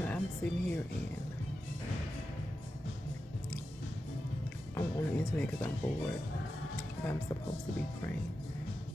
I'm sitting here and I'm on the internet because I'm bored, but I'm supposed to be praying.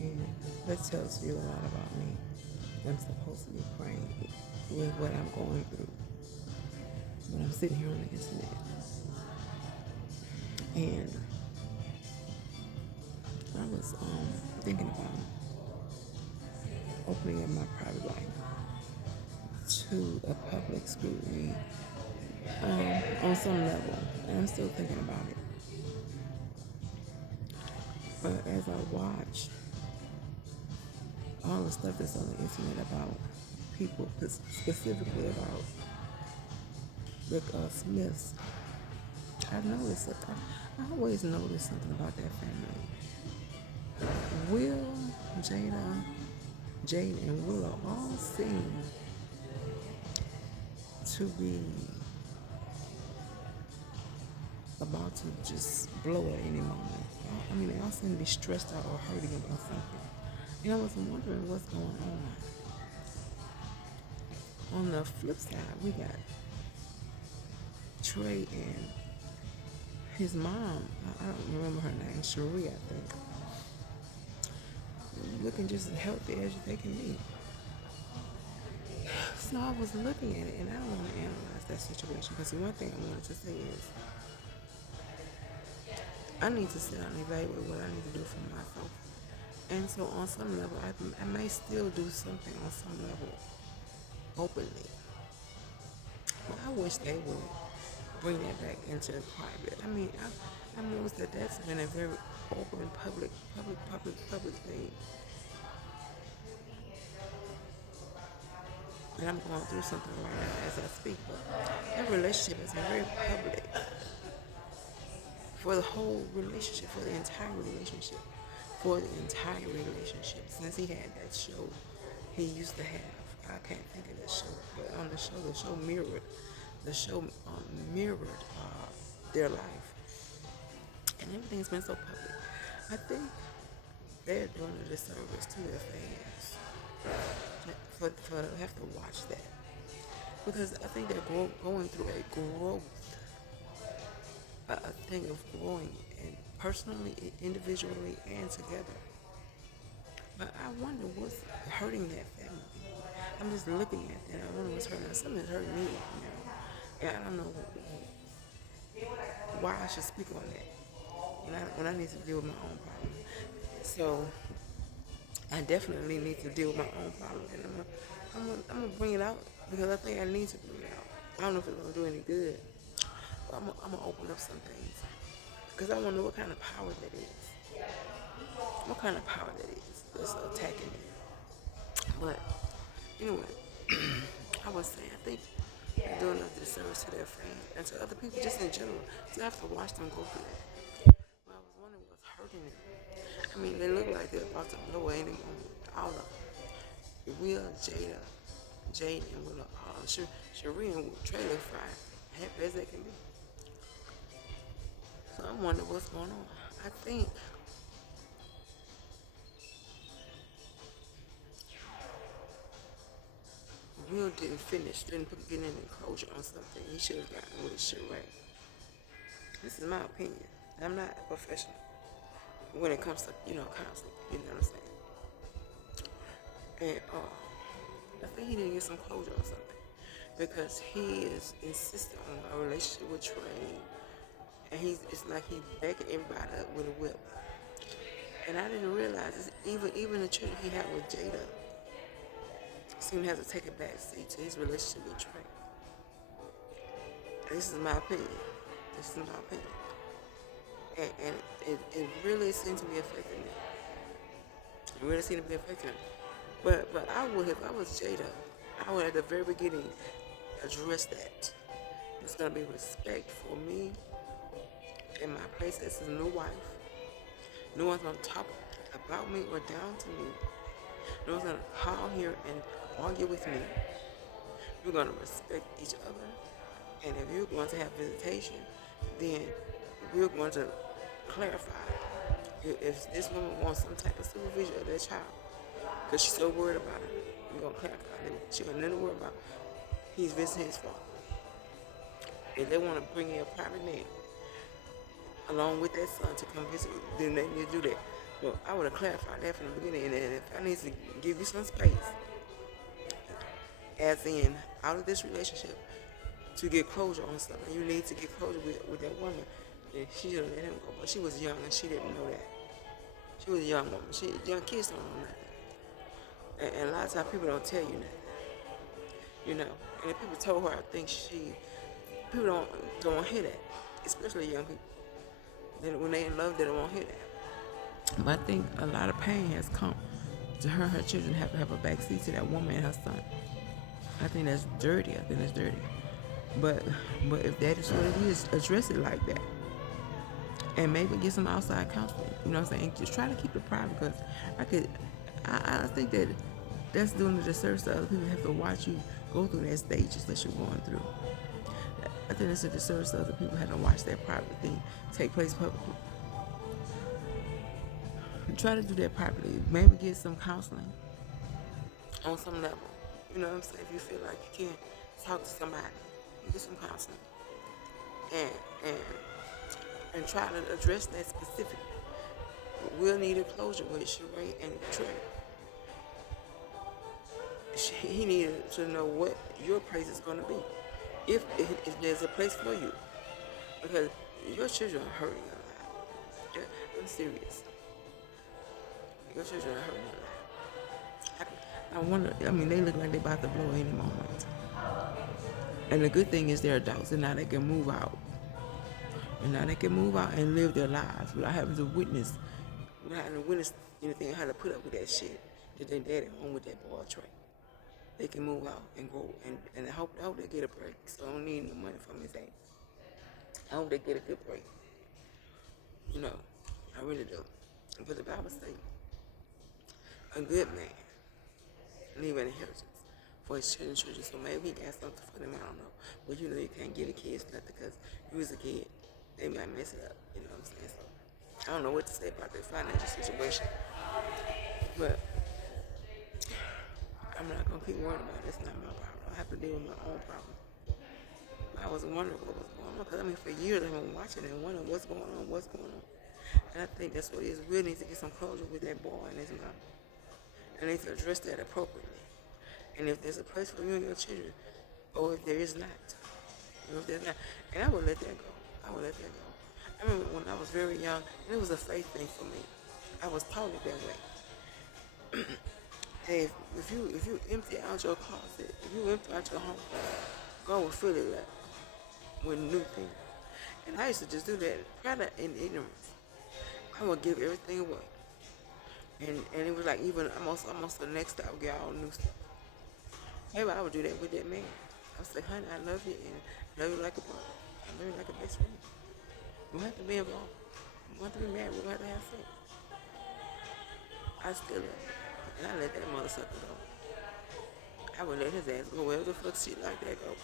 And that tells you a lot about me. I'm supposed to be praying with what I'm going through, but I'm sitting here on the internet. And I was thinking about opening up my private life to a public scrutiny on some level, and I'm still thinking about it. But as I watch all the stuff that's on the internet about people, specifically about the Smiths, I noticed that I always noticed something about that family. Will, Jada, Jade, and Willow all seem to be about to just blow at any moment. I mean, they all seem to be stressed out or hurting about something. And I was wondering what's going on. On the flip side, we got Trey and his mom. I don't remember her name, Cherie, I think. Looking just as healthy as they can be. So I was looking at it, and I don't want to analyze that situation because the one thing I wanted to say is I need to sit down and evaluate what I need to do for myself. And so on some level, I may still do something on some level openly. But I wish they would bring that back into the private. I mean, I noticed that that's been a very open, public thing. And I'm going through something right now as I speak, but that relationship is very public for the whole relationship, for the entire relationship, for the entire relationship. Since he had that show he used to have, I can't think of that show, but on the show mirrored, the show mirrored their life, and everything's been so public. I think they're doing a disservice to their fans for have to watch that because I think they're going through a growth, a thing of growing, and personally, individually, and together. But I wonder what's hurting that family. I'm just looking at that. I wonder what's hurting. Something's hurting me, and I don't know why I should speak on that when I need to deal with my own problem. So I definitely need to deal with my own problem, and I'm gonna bring it out because I think I need to bring it out. I don't know if it's gonna do any good, but I'm gonna open up some things because I want to know what kind of power that is. What kind of power that is that's attacking me. But anyway, I was saying I think they're doing a disservice to their fans and to other people just in general to have to watch them go through that. But I was wondering what's hurting them. I mean, they look like they're about to blow at any moment. All of them. Will, Jada, Jade, and Willow, Cherie and Trey look fine. Happy as they can be. So I wonder what's going on. I think Will didn't finish, didn't get any closure on something he should have gotten with Sheree. This is my opinion. I'm not a professional when it comes to, counseling. You know what I'm saying? And I think he didn't get some closure on something because he is insistent on a relationship with Trey, and it's like he's backing everybody up with a whip. And I didn't realize this, even the children he had with Jada seemed to have to take a back seat to his relationship with Trey. This is my opinion. This is my opinion. And it really seemed to be affecting me. It really seemed to be affecting me. But I would, if I was Jada, I would at the very beginning address that. There's gonna be respect for me in my place as his new wife. No one's gonna talk about me or down to me. No one's gonna call here and argue with me. We're gonna respect each other. And if you're going to have visitation, then we're going to clarify if this woman wants some type of supervision of their child, because she's so worried about it. We're going to clarify that she got nothing to worry about. He's visiting his father. If they want to bring in a private man along with that son to come visit, then they need to do that. But I would have clarified that from the beginning. And if I need to give you some space, as in out of this relationship, to get closure on something, you need to get closure with that woman. Then she should have let him go. But she was young and she didn't know that. She was a young woman. Young kids don't know nothing. And a lot of times people don't tell you nothing. You know. And if people told her, I think people don't want to hear that. Especially young people. When they in love, they don't want to hear that. But I think a lot of pain has come to her and her children have to have a backseat to that woman and her son. I think that's dirty. But if that is what it is, address it like that. And maybe get some outside counseling. You know what I'm saying? Just try to keep it private because I think that's doing a disservice to other people who have to watch you go through that stages that you're going through. I think it's a disservice to other people who have to watch that private thing take place publicly. Try to do that privately. Maybe get some counseling on some level. You know what I'm saying? If you feel like you can't talk to somebody, get some counseling. And try to address that specifically. We'll need a closure with Sheree and Trey. He needed to know what your place is going to be. If there's a place for you. Because your children are hurting a lot. Yeah, I'm serious. Your children are hurting a lot. I wonder, they look like they're about to blow any moment. And the good thing is they're adults and now they can move out. And now they can move out and live their lives without having to witness anything, how to put up with that shit that their daddy home with that boy Trey. They can move out and grow, and I hope they get a break. So I don't need no money from his ass. I hope they get a good break. You know, I really do. But the Bible says, a good man leave an inheritance for his children. So maybe he got something for them, I don't know. But you know you can't give the kids nothing because you was a kid. They might mess it up, you know what I'm saying? So I don't know what to say about their financial situation. But I'm not going to keep worrying about it. It's not my problem. I have to deal with my own problem. I was wondering what was going on because for years I've been watching and wondering what's going on. And I think that's what it is. We need to get some closure with that boy and his mom. And need to address that appropriately. And if there's a place for you and your children, or if there is not, and I would let that go. I remember when I was very young, and it was a faith thing for me. I was taught it that way. Hey, if you empty out your closet, if you empty out your home, God will fill it up with new things. And I used to just do that, kind of in ignorance. I would give everything away. And it was like even almost the next day I would get all new stuff. Maybe I would do that with that man. I would say, honey, I love you and I love you like a brother. I love you like a best friend. We don't have to be involved. We don't have to be married. We don't have to have sex. I still love him. And I let that mother sucker go. I would let his ass go wherever the fuck shit like that go.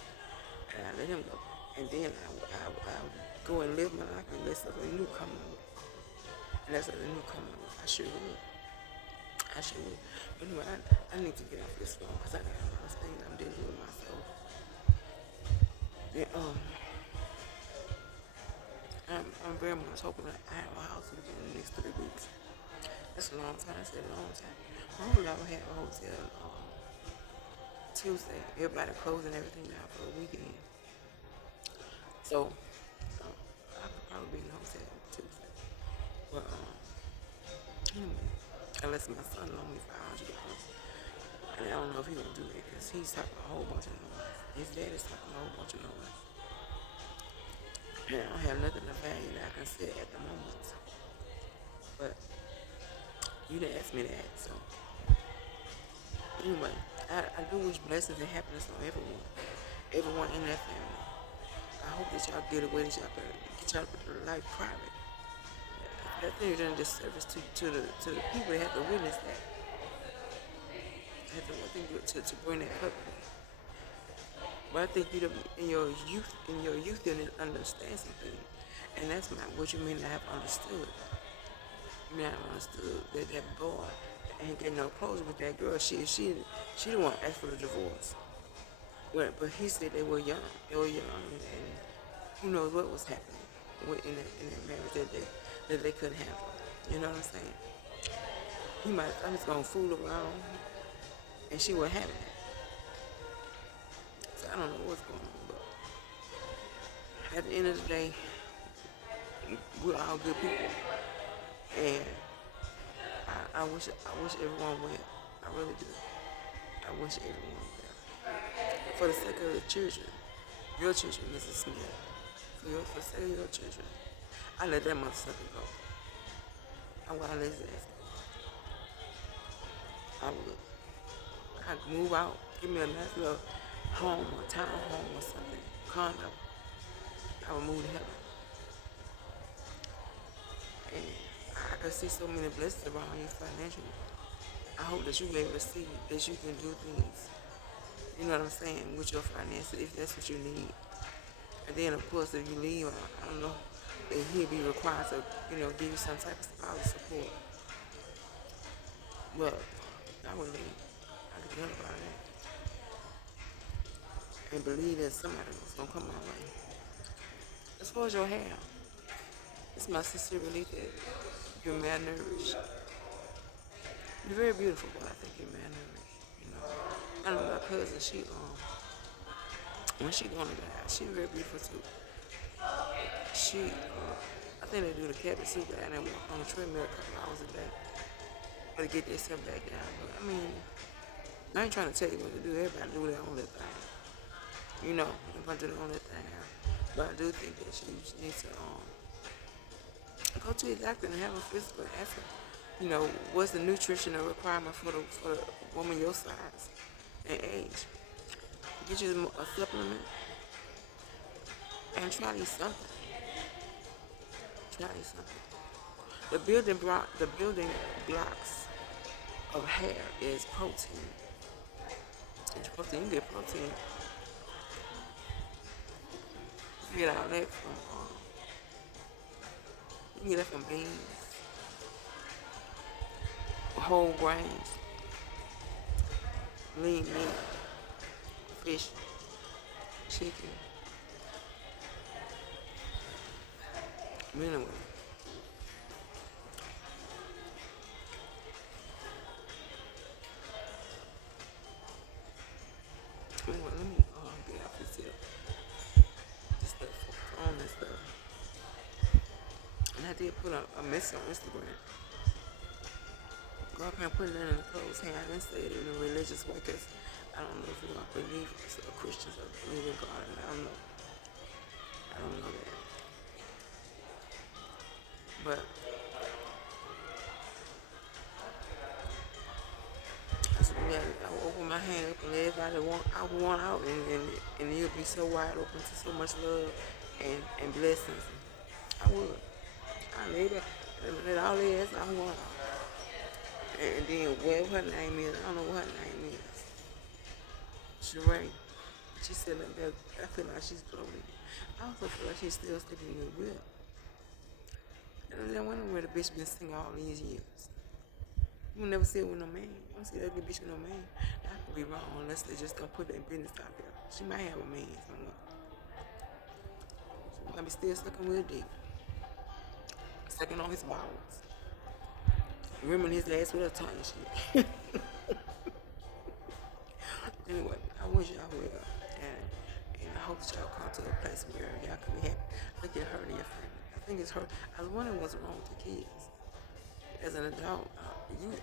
And I let him go. And then I would go and live my life and let something new come my way. And that's something new come my way. I sure would. Anyway, I need to get off this phone because I got a lot of things I'm dealing with myself. And, I'm very much hoping that I have a house within the next 3 weeks. That's a long time. That's a long time. I hope I will have a hotel Tuesday. Everybody closing everything down for the weekend. So, I could probably be in the hotel Tuesday. But, anyway, unless my son loaned me $500. And I don't know if he gonna do that because he's talking a whole bunch of noise. His dad is talking a whole bunch of noise. And I don't have nothing of value that I can say at the moment. But you didn't ask me that, so anyway, I do wish blessings and happiness on everyone in that family. I hope that y'all get away, that y'all can get y'all life private. I think you're doing a disservice to the people that have to witness that. To bring that public. But I think you in your youth didn't understand something. And that's not what you mean to have understood. You mean I understood that boy ain't getting no closure with that girl. She the one asked for the divorce. But he said they were young. They were young, and who knows what was happening in that marriage that they couldn't handle. You know what I'm saying? He might I was gonna fool around, and she wasn't having it. So I don't know what's going on, but at the end of the day, we're all good people, and I wish everyone well. I really do. I wish everyone well. For the sake of the children, your children, Mrs. Smith, for the sake of your children, I let that motherfucker go. I would let that. I would. I'd move out, give me a nice little home or town home or something, condo. I would move to heaven. And I could see so many blessings around you financially. I hope that you be able to see that you can do things, you know what I'm saying, with your finances if that's what you need. And then of course if you leave, I don't know, then he'll be required to, give you some type of spousal support. But I would leave. I could tell about that. And believe that somebody was gonna come my way. As far as your hair, it's my sincere belief that you're malnourished. You're very beautiful, but I think you're malnourished. I know my cousin, when she going to die, she's very beautiful too. I think they do the cabin soup and they walk on the treadmill a couple hours a day to get themselves back down. But I mean, I ain't trying to tell you what to do. Everybody do their own little thing. Everybody do their own little thing. But I do think that you need to go to your doctor and have a physical and ask her, what's the nutritional requirement for the woman your size and age. Get you a supplement and try these something. Try these something. The building blocks of hair is protein. It's protein. You get protein. You get all that from you can get that from beans, whole grains, lean meat, fish, chicken. Anyway. Let me get off this here. Just that phone and stuff. And I did put a message on Instagram. God can't put nothing in the clothes hand. I didn't say it in a religious way because I don't know if you are believers or Christians or believe in God. I don't know. I don't know that. But I will open my hand up and everybody want out and you'll be so wide open to so much love and blessings. I would. I lay that and let all the ass I want out. And then whatever her name is, I don't know what her name is. Sheree. She said that I feel like she's floating. I also feel like she's still sticking with Will. And I wonder where the bitch been singing all these years. You never see it with no man. You don't see that bitch with no man. I could be wrong unless they just don't put that business out there. She might have a man somewhere. She might be still sucking with a dick. Sucking on his balls. Rimming his ass with a tongue and shit. Anyway, I wish y'all well. And I hope that y'all come to a place where y'all can be happy. Look at her and your family. I think it's her. I was wondering what's wrong with the kids. As an adult,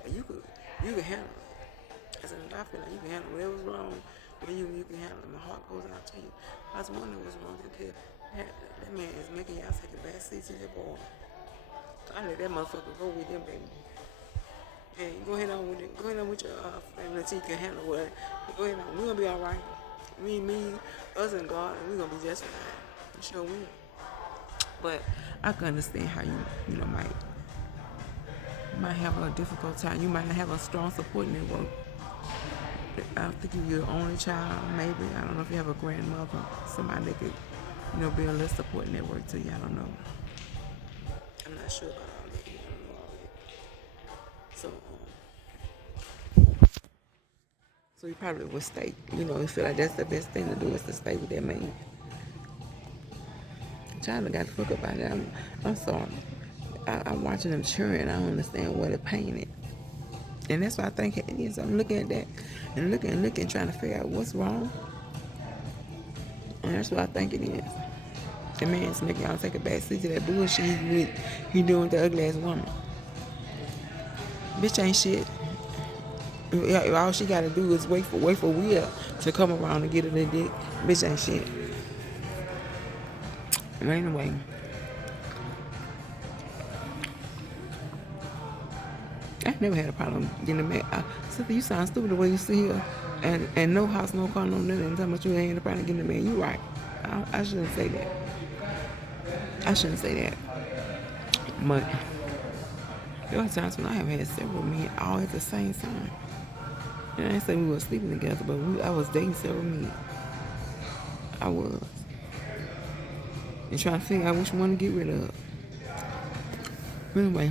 you could handle it. As an adult, I feel like you can handle whatever's wrong when you can handle it. My heart goes out to you. I was wondering what's wrong with the kid. That man is making y'all take a bad seat to that boy. I let that motherfucker go with them, baby. Hey, go ahead on with it. Go ahead on with your family until you can handle it. Go ahead on. We're gonna be alright. Me, us and God, and we're gonna be just fine. We sure will. But I can understand how you might have a difficult time. You might not have a strong support network. I think you're the only child, maybe. I don't know if you have a grandmother, somebody that could, be a little support network to you. I don't know. I'm not sure about all that. I don't know all that. So he probably would stay. You know, he feel like that's the best thing to do is to stay with that man. China got the fuck up out there. I'm sorry. I'm watching them churn. I don't understand what the pain is. And that's what I think it is. I'm looking at that and looking, trying to figure out what's wrong. And that's what I think it is. The man's making y'all take a back seat to that bullshit he doing with the ugly ass woman. Bitch ain't shit. All she gotta do is wait for Will to come around and get her the dick. Bitch ain't shit. But anyway. I never had a problem getting a man. Cynthia, you sound stupid the way you sit here and no house, no car, no nothing. And talking about you ain't had a problem getting a man. You right. I shouldn't say that. I shouldn't say that. But there were times when I have had several men all at the same time. And I ain't saying we were sleeping together, but I was dating several men. I was. And trying to figure out which one to get rid of. But anyway,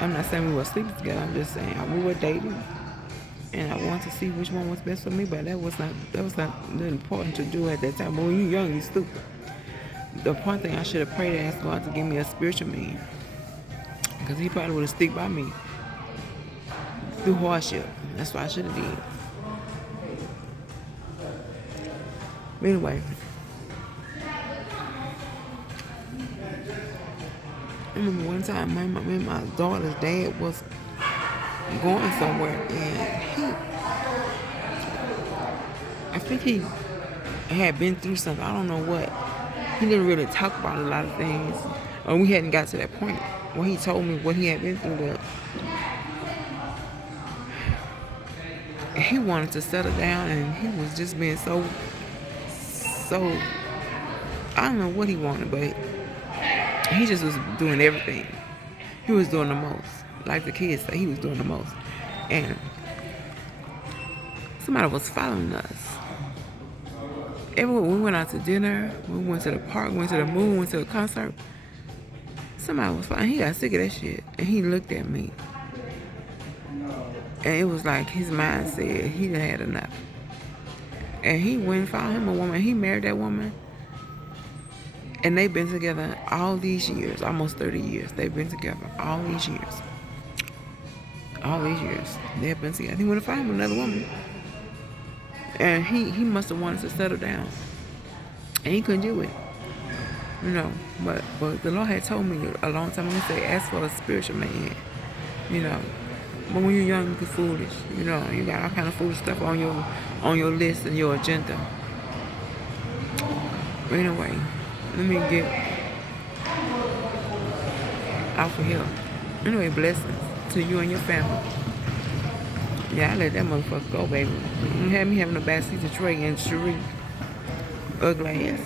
I'm not saying we were sleeping together. I'm just saying we were dating, and I wanted to see which one was best for me. But that was not the important to do at that time. But when you're young, you're stupid. The important thing I should have prayed and asked God to give me a spiritual man, because He probably would have stick by me through hardship. That's what I should have did. But anyway. I remember one time my daughter's dad was going somewhere, and I think he had been through something. I don't know what. He didn't really talk about a lot of things, or we hadn't got to that point where he told me what he had been through. He wanted to settle down, and he was just being so. I don't know what he wanted, but he just was doing everything. He was doing the most. Like the kids say, he was doing the most. And somebody was following us. Everywhere we went out to dinner, we went to the park, went to the movie, went to a concert. Somebody was following. He got sick of that shit. And he looked at me. And it was like his mind said he done had enough. And he went and found him a woman. He married that woman. And they've been together all these years, almost 30 years. They've been together all these years. All these years. They've been together. He went to find him another woman. And he must have wanted to settle down. And he couldn't do it. You know, but the Lord had told me a long time ago, He said, ask for a spiritual man. You know. But when you're young, you're foolish. You know, you got all kind of foolish stuff on your list and your agenda. But anyway, let me get off of here. Anyway, blessings to you and your family. Yeah, I let that motherfucker go, baby. You had me having a bad seat to Trey and Cherie. Ugly ass.